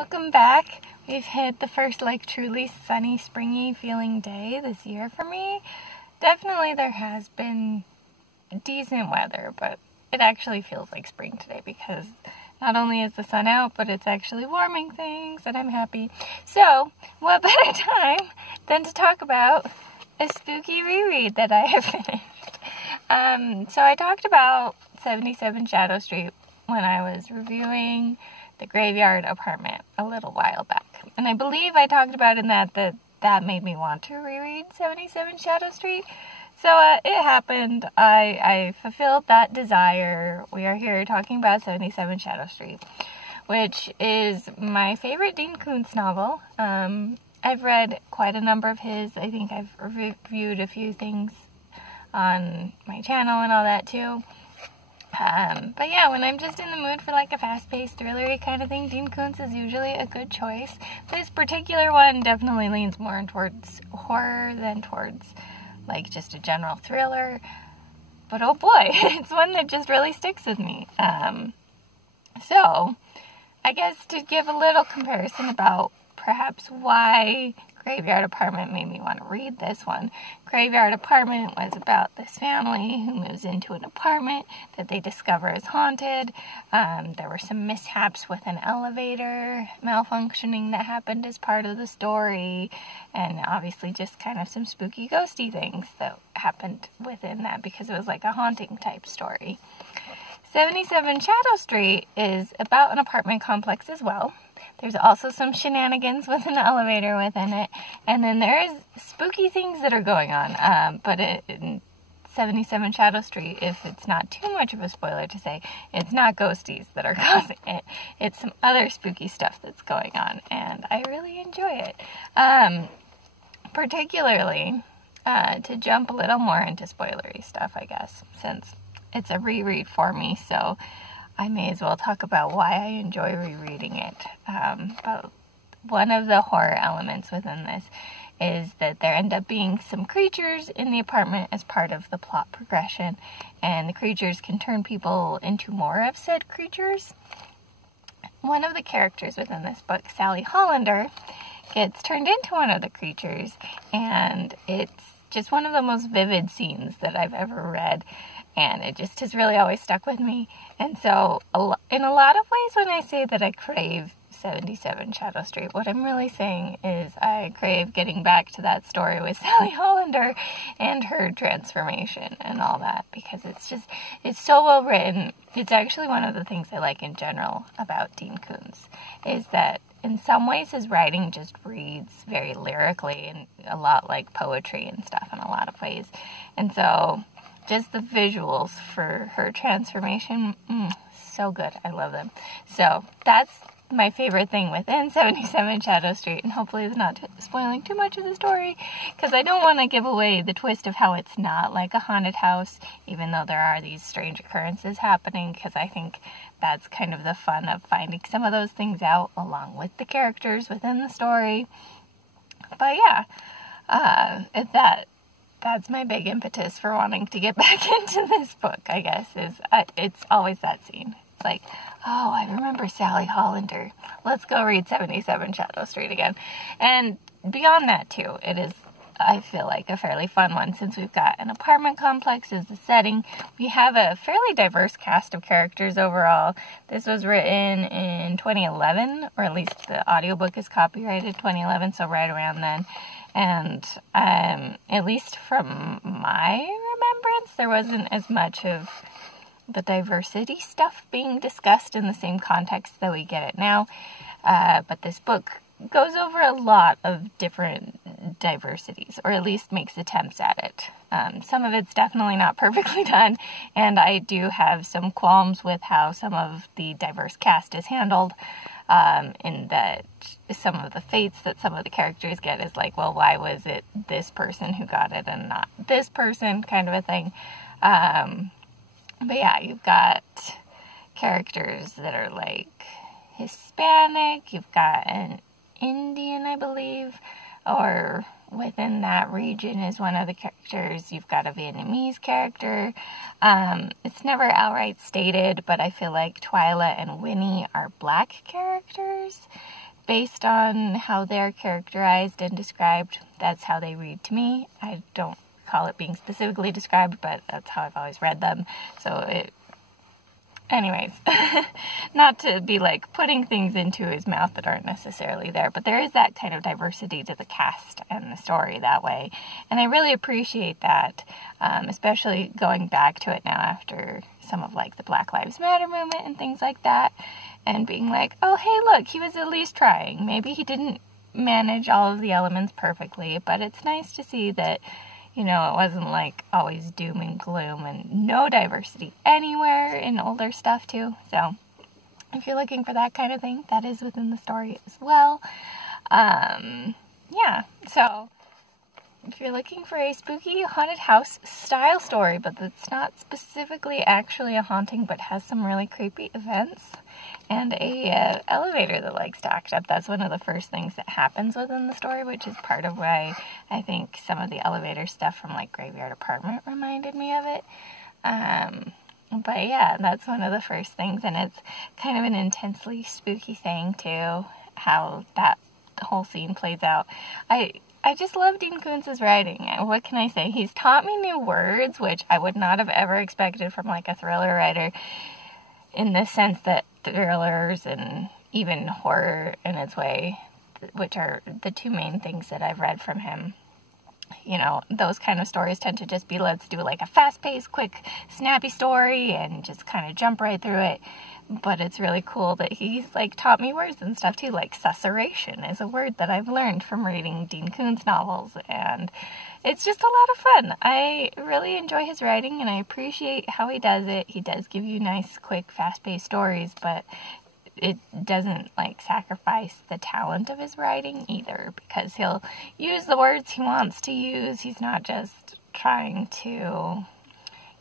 Welcome back. We've hit the first truly sunny, springy feeling day this year for me. Definitely there has been decent weather, but it actually feels like spring today because not only is the sun out, but it's actually warming things and I'm happy. So, what better time than to talk about a spooky reread that I have finished. So I talked about 77 Shadow Street when I was reviewing The Graveyard Apartment a little while back. And I believe I talked about in that made me want to reread 77 Shadow Street. So it happened. I fulfilled that desire. We are here talking about 77 Shadow Street, which is my favorite Dean Koontz novel. I've read quite a number of his. I think I've reviewed a few things on my channel and all that too. But yeah, when I'm just in the mood for like a fast-paced, thrillery kind of thing, Dean Koontz is usually a good choice. This particular one definitely leans more towards horror than towards like just a general thriller. But oh boy, it's one that just really sticks with me. So, I guess to give a little comparison about perhaps why Graveyard Apartment made me want to read this one. Graveyard Apartment was about this family who moves into an apartment that they discover is haunted. There were some mishaps with an elevator malfunctioning that happened as part of the story, and obviously just kind of some spooky ghosty things that happened within that because it was like a haunting type story. 77 Shadow Street is about an apartment complex as well. There's also some shenanigans with an elevator within it, and then there is spooky things that are going on, but in 77 Shadow Street, if it's not too much of a spoiler to say, it's not ghosties that are causing it. It's some other spooky stuff that's going on, and I really enjoy it. Particularly, to jump a little more into spoilery stuff, I guess, since it's a reread for me, so I may as well talk about why I enjoy rereading it. But one of the horror elements within this is that there end up being some creatures in the apartment as part of the plot progression, and the creatures can turn people into more of said creatures. One of the characters within this book, Sally Hollander, gets turned into one of the creatures, and it's just one of the most vivid scenes that I've ever read. And it just has really always stuck with me. And so, in a lot of ways, when I say that I crave 77 Shadow Street, what I'm really saying is I crave getting back to that story with Sally Hollander and her transformation and all that. Because it's so well written. It's actually one of the things I like in general about Dean Koontz, is that in some ways his writing just reads very lyrically and a lot like poetry and stuff in a lot of ways. And so just the visuals for her transformation, so good. I love them. So that's my favorite thing within 77 Shadow Street, and hopefully it's not spoiling too much of the story, because I don't want to give away the twist of how it's not like a haunted house, even though there are these strange occurrences happening, because I think that's kind of the fun of finding some of those things out along with the characters within the story. But yeah, that's my big impetus for wanting to get back into this book, I guess, is it's always that scene. It's like, oh, I remember Sally Hollander. Let's go read 77 Shadow Street again. And beyond that, too, it is, I feel like, a fairly fun one since we've got an apartment complex as the setting. We have a fairly diverse cast of characters overall. This was written in 2011, or at least the audiobook is copyrighted 2011, so right around then. And at least from my remembrance, there wasn't as much of the diversity stuff being discussed in the same context that we get it now. But this book goes over a lot of different diversities, or at least makes attempts at it. Some of it's definitely not perfectly done, and I do have some qualms with how some of the diverse cast is handled. In that some of the fates that some of the characters get is like, well, why was it this person who got it and not this person, kind of a thing. But yeah, you've got characters that are like Hispanic, you've got an Indian, I believe, or within that region is one of the characters. You've got a Vietnamese character. It's never outright stated, but I feel like Twyla and Winnie are black characters. based on how they're characterized and described, that's how they read to me. I don't call it being specifically described, but that's how I've always read them. So anyways, not to be like putting things into his mouth that aren't necessarily there, but there is that kind of diversity to the cast and the story that way. And I really appreciate that, especially going back to it now after some of like the Black Lives Matter movement and things like that, and being like, oh, hey, look, he was at least trying. Maybe he didn't manage all of the elements perfectly, but it's nice to see that, you know, it wasn't like always doom and gloom and no diversity anywhere in older stuff too. So if you're looking for that kind of thing, that is within the story as well. Yeah, so if you're looking for a spooky haunted house style story, but that's not specifically actually a haunting, but has some really creepy events, and a elevator that likes to act up. That's one of the first things that happens within the story, which is part of why I think some of the elevator stuff from like Graveyard Apartment reminded me of it. But yeah, that's one of the first things, and it's kind of an intensely spooky thing too, how that whole scene plays out. I just love Dean Koontz's writing. What can I say? He's taught me new words, which I would not have ever expected from like a thriller writer, in the sense that thrillers and even horror in its way, which are the two main things that I've read from him, you know, those kind of stories tend to just be, let's do like a fast-paced, quick, snappy story and just kind of jump right through it. But it's really cool that he's like taught me words and stuff too, like susurration is a word that I've learned from reading Dean Koontz novels, and it's just a lot of fun. I really enjoy his writing, and I appreciate how he does it. He does give you nice, quick, fast-paced stories, but it doesn't like sacrifice the talent of his writing either, because he'll use the words he wants to use. He's not just trying to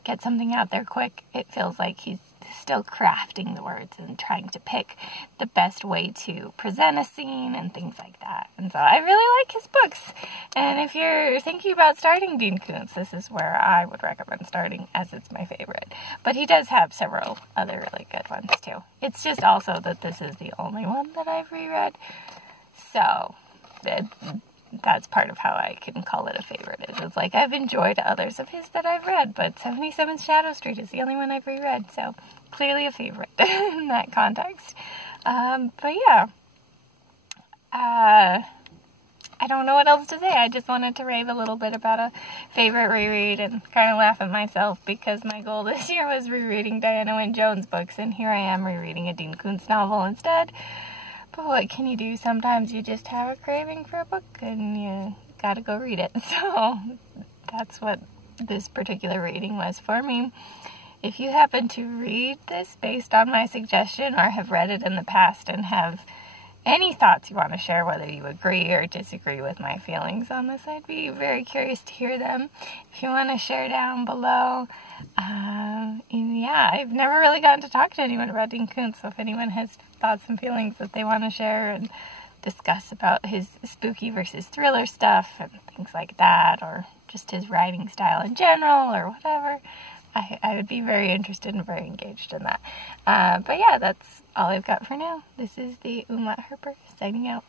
get something out there quick. It feels like he's still crafting the words and trying to pick the best way to present a scene and things like that. And so I really like his books. And if you're thinking about starting Dean Koontz, this is where I would recommend starting, as it's my favorite. But he does have several other really good ones too. It's just also that this is the only one that I've reread. So that's part of how I can call it a favorite. It's like I've enjoyed others of his that I've read, but 77 Shadow Street is the only one I've reread, so clearly a favorite in that context. But yeah, I don't know what else to say. I just wanted to rave a little bit about a favorite reread and kind of laugh at myself, because my goal this year was rereading Diana Wynne Jones books, and here I am rereading a Dean Koontz novel instead. But what can you do? Sometimes you just have a craving for a book and you gotta go read it. So that's what this particular reading was for me. If you happen to read this based on my suggestion, or have read it in the past and have any thoughts you want to share, whether you agree or disagree with my feelings on this, I'd be very curious to hear them. If you want to share down below. Yeah, I've never really gotten to talk to anyone about Dean Koontz, so if anyone has thoughts and feelings that they want to share and discuss about his spooky versus thriller stuff and things like that, or just his writing style in general or whatever, I would be very interested and very engaged in that. But yeah, that's all I've got for now. This is the Uma Harper signing out.